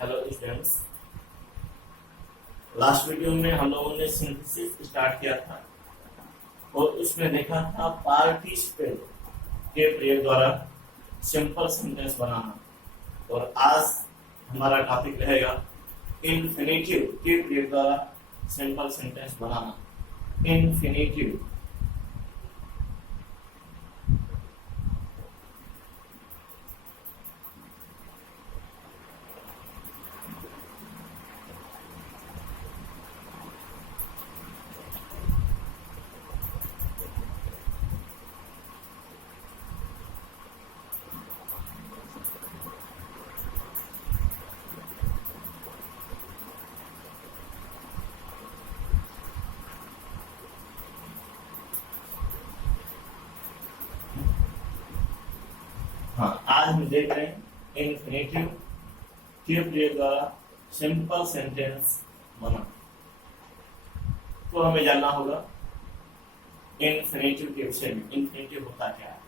Hello students. Last video में हम लोगों ने सिंथेसिस स्टार्ट किया था और उसमें देखा था पार्टिसिपल के प्रयोग द्वारा सिंपल सेंटेंस बनाना। और आज हमारा टॉपिक रहेगा इन्फिनेटिव के प्रयोग द्वारा सिंपल सेंटेंस बनाना। इन्फिनेटिव आज हम देख रहे हैं इन्फिनेटिव के प्रयोग द्वारा सिंपल सेंटेंस बना। तो हमें जानना होगा इन्फिनेटिव के विषय में। इन्फिनेटिव होता क्या है?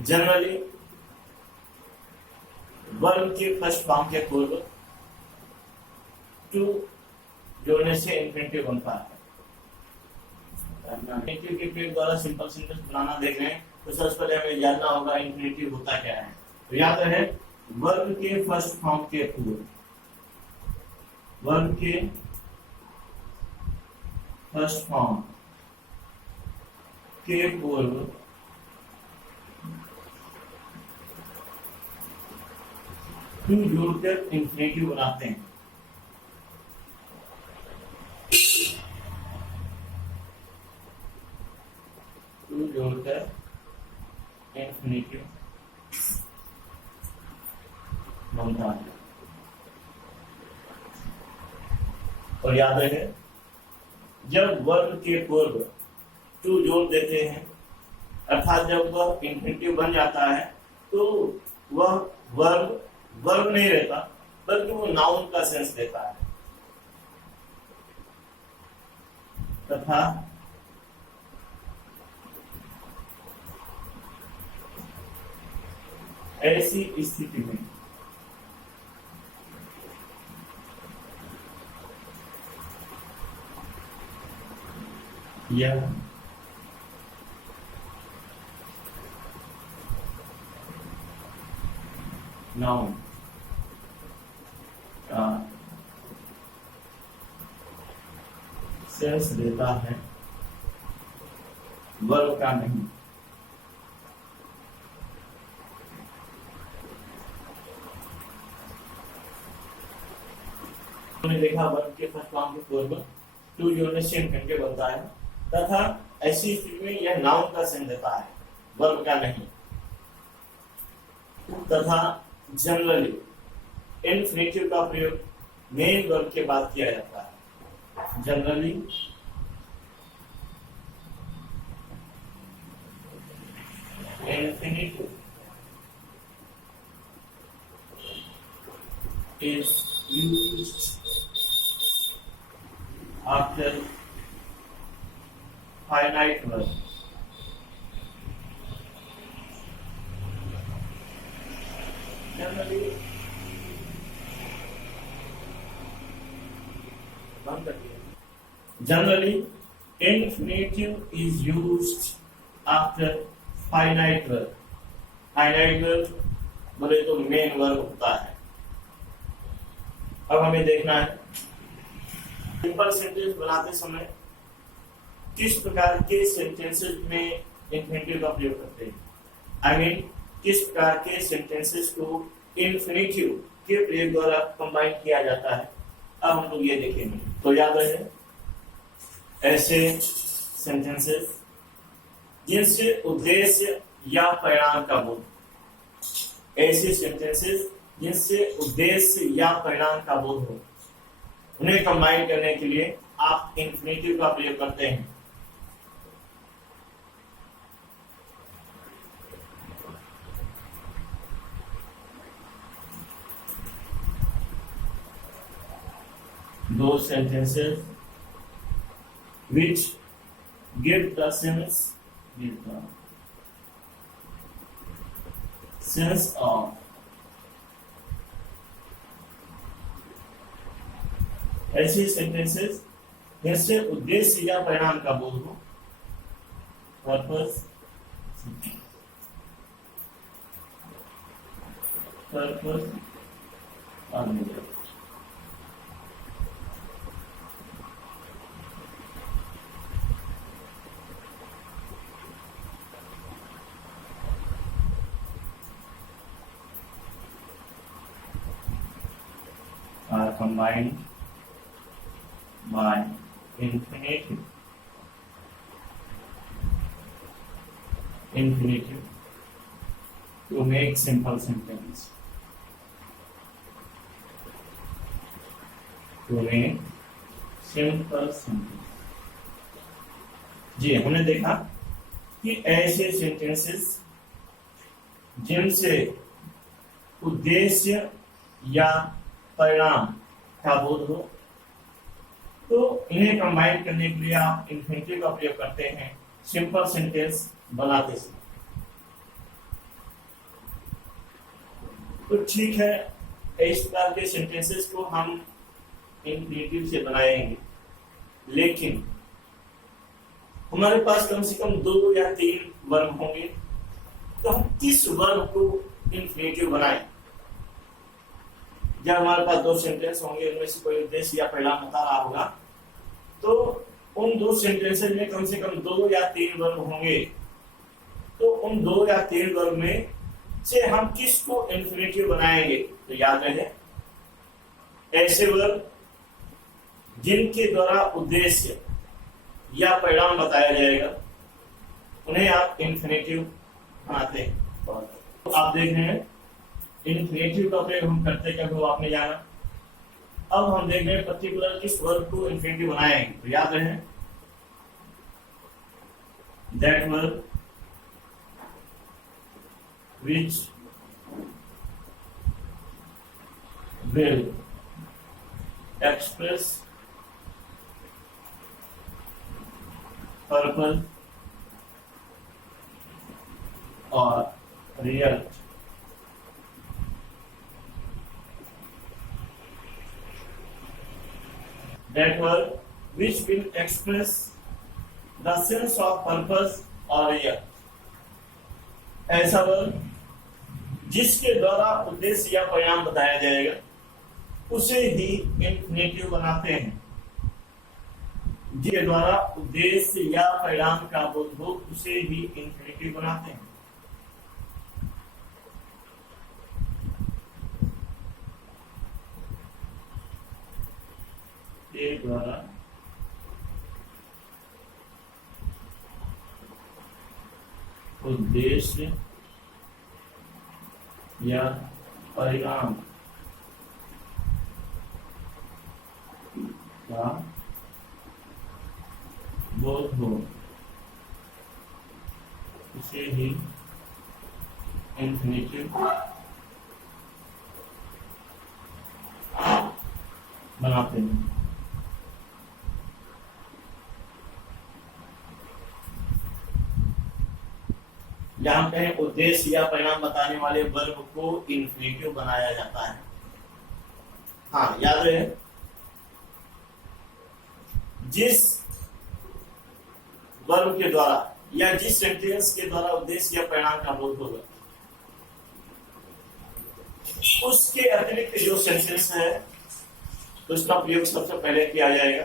जनरली वर्ब के फर्स्ट फॉर्म के पूर्व टू जोड़ने से इन्फिनेटिव बनता है। इन्फिनेटिव के प्रयोग द्वारा सिंपल सेंटेंस बनाना देख रहे हैं तो सबसे पहले हमें जानना होगा इन्फिनेटिव होता क्या है। तो याद रहे वर्ब के फर्स्ट फॉर्म के पूर्व, वर्ब के फर्स्ट फॉर्म के पूर्व टू जोड़कर इन्फिनेटिव बनाते हैं। टू जोड़कर इन्फिनेटिव बनता है। और याद रहे जब वर्ब के पूर्व टू जोड़ देते हैं अर्थात जब वह इन्फिनेटिव बन जाता है तो वह वर्ब नहीं रहता बल्कि वो नाउन का सेंस देता है। तथा ऐसी स्थिति में यह नाउन का सेंस देता है, वर्ब का नहीं। हमने देखा वर्ब के फर्स्ट फॉर्म के पूर्व टू जोड़ने से इन्फिनेटिव बनता है तथा ऐसी स्थिति में यह नाउन का सेंस देता है, वर्ब का नहीं। तथा जनरली इन्फिनेटिव का प्रयोग मेन वर्ब के बाद किया जाता है। Generally infinitive is used after finite verb. Generally, infinitive is used after finite verb. Finite verb बोले तो मेन वर्ब होता है। अब हमें देखना है सिंपल सेंटेंस बनाते समय किस प्रकार के सेंटेंसेस में इन्फिनेटिव का प्रयोग करते हैं। आई मीन किस प्रकार के सेंटेंसेस को इन्फिनेटिव के प्रयोग द्वारा कंबाइन किया जाता है। अब हम लोग ये देखेंगे। तो याद रहे ऐसे सेंटेंसेस जिनसे उद्देश्य या परिणाम का बोध, ऐसे सेंटेंसेस जिनसे उद्देश्य या परिणाम का बोध हो, उन्हें कंबाइन करने के लिए आप इन्फिनेटिव का प्रयोग करते हैं। दो sentences which give the sense of ऐसे सेंटेंसेस जिससे उद्देश्य या परिणाम का बोध हो, पर्पस पर्पस और motive. Are combined by infinitive to make simple sentence. To make simple sentence. जी, हमने देखा कि ऐसे सेंटेंसेस जिनसे उद्देश्य या परिणाम का बोध हो, तो इन्हें कंबाइन करने के लिए आप इन्फिनिटिव का प्रयोग करते हैं सिंपल सेंटेंस बनाते समय। तो ठीक है, इस प्रकार के सेंटेंसेस को हम इन्फिनिटिव से बनाएंगे, लेकिन हमारे पास कम से कम 2 या 3 वर्ब होंगे, तो हम किस वर्ब को इन्फिनिटिव बनाएं? जब हमारे पास 2 सेंटेंस होंगे, उनमें से कोई उद्देश्य या परिणाम बता रहा होगा, तो उन 2 सेंटेंसेस में कम से कम 2 या 3 वर्ब होंगे। तो उन 2 या 3 वर्ब में से हम किसको इन्फिनिटिव बनाएंगे? तो याद रहे, ऐसे वर्ब जिनके द्वारा उद्देश्य या परिणाम बताया जाएगा, उन्हें आप इन्फिनिटिव बनाते हैं। तो आप देख रहे हैं इन्फिनिटिव का प्रयोग हम करते कब हो, आपने जाना। अब हम देख रहे हैं पर्टिकुलर किस वर्ब को इन्फिनिटिव बनाएंगे। तो याद रहे, that verb which will express purpose or result. That word which will express the sense of purpose or result. ऐसा वर्ड जिसके द्वारा उद्देश्य या परिणाम बताया जाएगा, उसे ही इन्फिनिटिव बनाते हैं। जिसके द्वारा उद्देश्य या परिणाम का बोध हो, उसे ही इन्फिनिटिव बनाते हैं। के द्वारा उद्देश्य या परिणाम का बोध हो, इसे ही इन्फिनिटिव बनाते हैं। जहां पे उद्देश्य या परिणाम बताने वाले वर्ब को इन्फिनिटिव बनाया जाता है। हाँ, याद रहे, जिस वर्ब के द्वारा या जिस सेंटेंस के द्वारा उद्देश्य या परिणाम का बोध होगा, उसके अतिरिक्त जो सेंटेंस है उसका प्रयोग सबसे पहले किया जाएगा।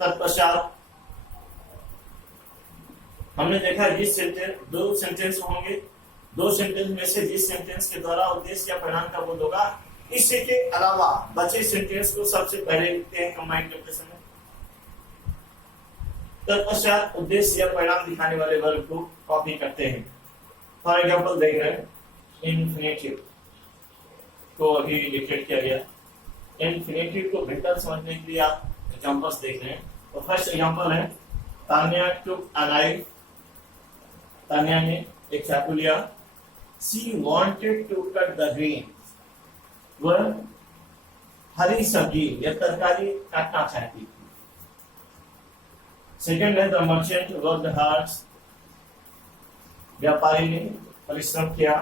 तत्पश्चात हमने देखा जिस सेंटेंस 2 सेंटेंस होंगे, 2 सेंटेंस में से जिस सेंटेंस के द्वारा उद्देश्य या परिणाम का बोध होगा, इसके अलावा बचे सेंटेंस को सबसे पहले लिखते हैं कंबाइन करते समय। तत्पश्चात उद्देश्य या परिणाम दिखाने वाले वर्ब को कॉपी करते हैं। फॉर एग्जाम्पल देख रहे हैं, इन्फिनिटिव को अभी डिक्लेयर किया गया। इन्फिनिटिव को बेहतर समझने के लिए आप एग्जाम्पल्स देख रहे हैं। तो फर्स्ट एग्जाम्पल है, Tanya took a knife. Tanya ने एक चाकू लिया। She wanted to cut the greens. वह हरी सब्जी या तरकारी काटना चाहती थी। सेकेंड है, द मर्चेंट वर्कड हार्ड। व्यापारी ने परिश्रम किया।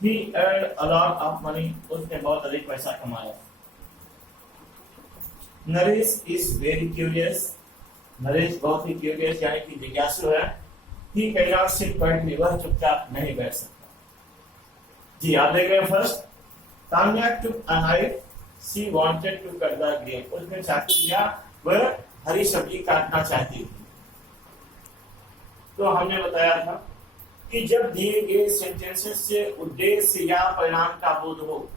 He earned a lot of money। उसने बहुत अधिक पैसा कमाया। Naresh is very curious. Naresh बहुत ही क्यूरियस यानी कि जिज्ञासु है। He can not sit quietly, वह चुपचाप नहीं बैठ सकता। जी आप देख रहे हैं first, Tanya took a knife, she wanted to cut the grain. उसने चाकू लिया, वह हरी सब्जी काटना चाहती थी। तो हमने बताया था कि जब दिए गए सेंटेंसेस से उद्देश्य या परिणाम का बोध हो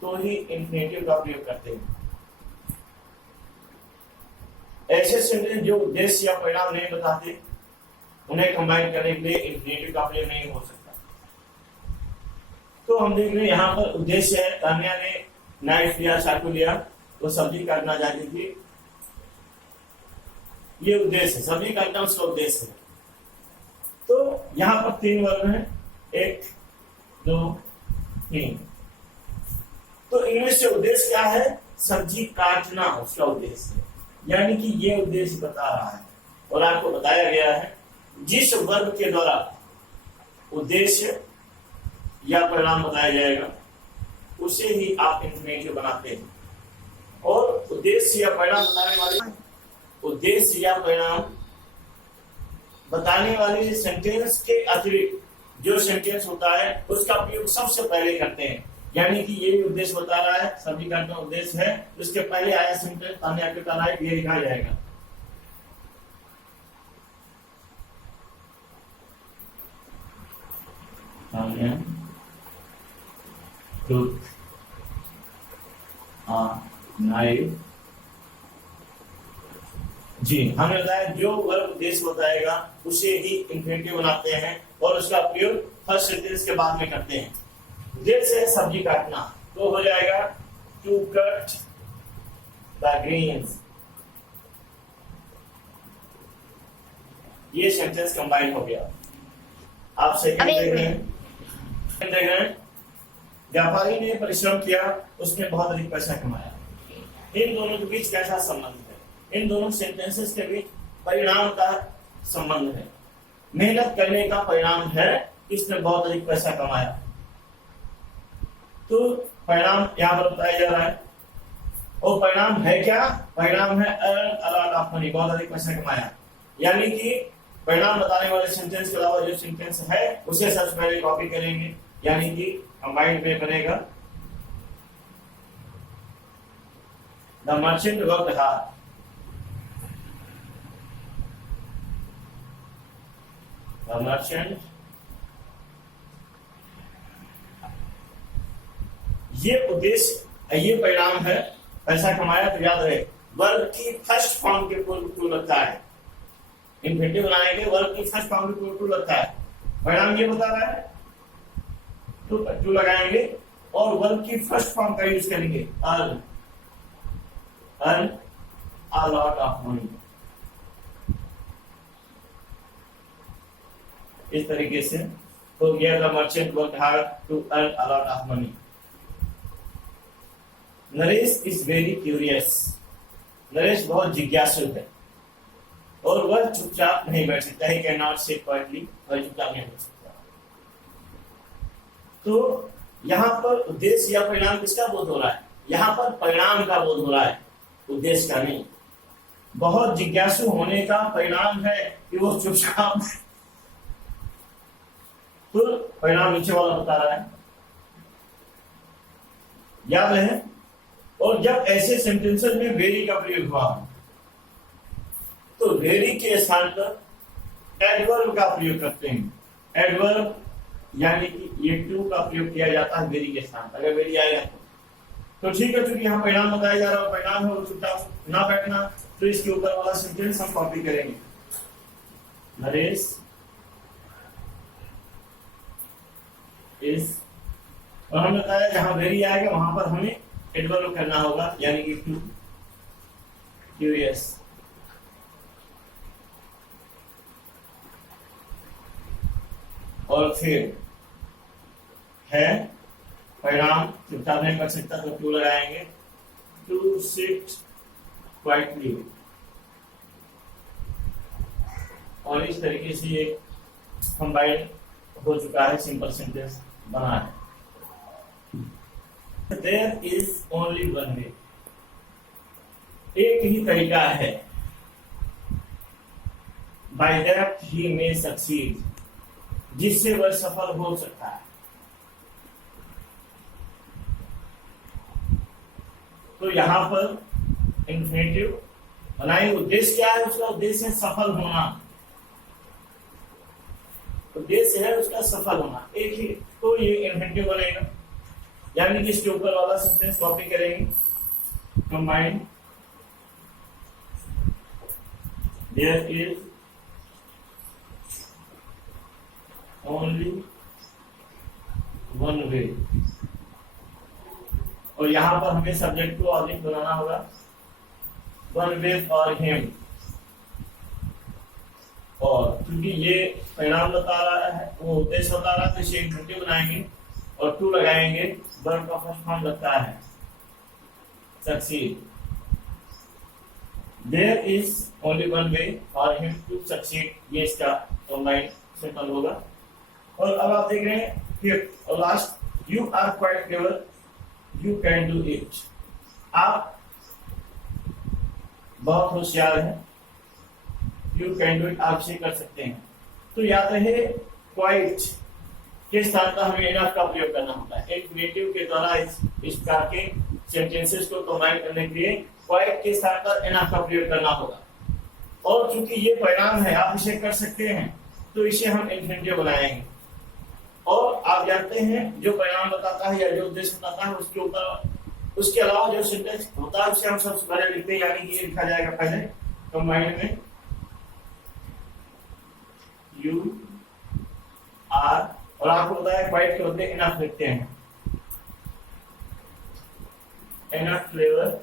तो ही इंफिनिटिव का प्रयोग करते हैं। ऐसे सेंटेंस जो उद्देश्य या परिणाम नहीं बताते उन्हें कंबाइन करने के लिए इंफिनिटिव का प्रयोग नहीं हो सकता। तो हम देख रहे हैं यहाँ पर उद्देश्य है, तान्या ने नाइफ लिया, चाकू लिया, वो सब्जी काटना चाहती थी। ये उद्देश्य है, सब्जी काटना उसका उद्देश्य है। तो यहाँ पर 3 वर्ग हैं, 1 2 3। तो इनमें से उद्देश्य क्या है? सब्जी काटना उसका उद्देश्य है, यानी कि ये उद्देश्य बता रहा है। और आपको बताया गया है जिस वर्ग के द्वारा उद्देश्य या परिणाम बताया जाएगा उसे ही आप इंफिनिटिव बनाते हैं। और उद्देश्य या परिणाम बताने वाले, उद्देश्य या परिणाम बताने वाले सेंटेंस के अतिरिक्त जो सेंटेंस होता है उसका प्रयोग सबसे पहले करते हैं। यानी कि ये भी उद्देश्य बता रहा है, सब्जी काटना उद्देश्य है, उसके पहले आया sentence Tanya took a knife, ये लिखा जाएगा। Tanya took a knife. जी हमने बताया जो वर्ब उद्देश्य बताएगा उसे ही इंफिनिटिव बनाते हैं और उसका प्रयोग फर्स्ट सेंटेंस के बाद में करते हैं। जैसे सब्जी काटना तो हो जाएगा टू कट द ग्रीन्स। ये सेंटेंस कंबाइन हो गया। आप सेकंड देख रहे हैं, व्यापारी ने परिश्रम किया, उसने बहुत अधिक पैसा कमाया। इन दोनों के बीच कैसा संबंध है? इन दोनों सेंटेंसेस के बीच परिणाम का संबंध है। मेहनत करने का परिणाम है इसने बहुत अधिक पैसा कमाया। तो परिणाम यहाँ पर बताया जा रहा है। और परिणाम है क्या? परिणाम है earn a lot of money, बहुत अधिक पैसा कमाया। यानी कि परिणाम बताने वाले सेंटेंस के अलावा जो सेंटेंस है उसे सबसे पहले कॉपी करेंगे, यानी कि कंबाइंड में बनेगा the merchant worked hard. The merchant, ये उद्देश्य, ये परिणाम है, पैसा कमाया। तो याद रहे वर्ब की फर्स्ट फॉर्म के पूर्व लगता है। इंफिनिटिव बनाने के वर्ब की फर्स्ट फॉर्म के पूर्व लगता है। परिणाम ये बता रहा है टू लगाएंगे और वर्ब की फर्स्ट फॉर्म का यूज करेंगे, earn a lot of money. इस तरीके से तो गया the merchant worked hard to earn a lot of money. Naresh is very curious. Naresh बहुत जिज्ञासु है और वह चुपचाप नहीं बैठ सकता है, कैन नॉट सिट क्वाइटली, वह चुपचाप नहीं बैठ सकता। तो यहाँ पर उद्देश्य या परिणाम किसका बोध हो रहा है? यहाँ पर परिणाम का बोध हो रहा है, उद्देश्य का नहीं। बहुत जिज्ञासु होने का परिणाम है कि वो चुपचाप, तो परिणाम नीचे वाला बता रहा है, याद रहे। और जब ऐसे सेंटेंसेस में वेरी का प्रयोग हुआ तो वेरी के स्थान पर एडवर्ब का प्रयोग करते हैं। एडवर्ब यानी कि ये टू का प्रयोग किया जाता है वेरी के स्थान पर। अगर वेरी आएगा तो ठीक है, चूंकि यहाँ परिणाम बताया जा रहा है, परिणाम है चुपचाप ना बैठना, तो इसके ऊपर वाला सेंटेंस हम कॉपी करेंगे। नरेश इज, और हमने बताया जहां वेरी आएगा वहां पर हमें एडवर्ब करना होगा, यानी कि टू क्यूरियस। और फिर है परिणाम चुपचाप नहीं कर सकता तो टू लगाएंगे, टू सिट क्वाइटली। और इस तरीके से ये कंबाइंड हो चुका है, सिंपल सेंटेंस बना है। There is only one way. एक ही तरीका है, by that he may succeed, जिससे वह सफल हो सकता है। तो यहां पर इन्फिनेटिव बनाएंगे। उद्देश्य क्या है उसका? उद्देश्य है सफल होना। उद्देश्य है उसका सफल होना, एक ही। तो ये इन्फिनेटिव बनेगा, यानी कि इसके ऊपर वाला सेंटेंस कॉपी करेंगे। Combined there is only one way, और यहां पर हमें सब्जेक्ट को ऑब्जेक्ट बनाना होगा। वन वे फॉर हिम, और क्योंकि ये परिणाम बता रहा है, वो उद्देश्य बता रहा है, तो इसे इन्फिनेटिव बनाएंगे और टू लगाएंगे। वर्ब का फर्स्ट फॉर्म लगता है succeed. There is only one way for him to succeed, ये इसका कंबाइंड सेंटेंस होगा। और अब आप देख रहे हैं फिफ्थ और last, you are quite clever, you can do it. आप बहुत होशियार हैं, यू कैन डू इट, आप इसे कर सकते हैं। तो याद रहे क्वाइट के स्थान पर हमें इनफ का प्रयोग करना होता है। इन्फिनेटिव के द्वारा इस प्रकार के सेंटेंसेस को कंबाइन करने के लिए क्वाइट के स्थान पर इनफ का प्रयोग करना होगा। और चूंकि ये परिणाम है, आप इसे कर सकते हैं, तो इसे हम इन्फिनेटिव बनाएंगे। और आप जानते हैं जो परिणाम बताता है या जो उद्देश्य बताता है, उसके ऊपर उसके अलावा जो सेंटेंस होता है उसे हम सबसे पहले लिखते हैं, यानी कि ये लिखा जाएगा पहले कंबाइन में, यू आर, और आपको पता है क्वाइट के होते इनफ लिखते हैं, इनफ फ्लेवर।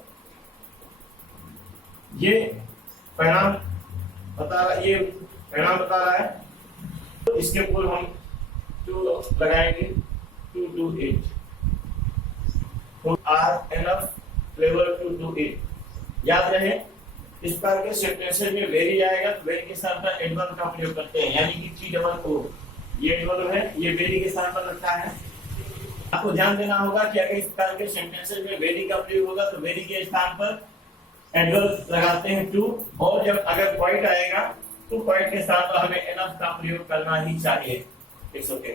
ये परिणाम बता रहा, ये परिणाम बता रहा है, तो इसके पूर्व हम टू लगाएंगे, to do it, are enough flavour to do it. याद रहे इस प्रकार के सेंटेंसेस में वेरी आएगा, तो वेरी के स्थान पर एडवर्ब का प्रयोग करते हैं, यानी कि टी डबल ओ, ये एडवर्ब है, ये वेरी के स्थान पर लगता है। आपको ध्यान देना होगा कि अगर इस प्रकार के सेंटेंसेस में वेरी का प्रयोग होगा तो वेरी के स्थान पर एडवर्ब लगाते हैं टू, और जब अगर क्वाइट आएगा तो क्वाइट के स्थान पर हमें इनफ का प्रयोग करना ही चाहिए। It's okay.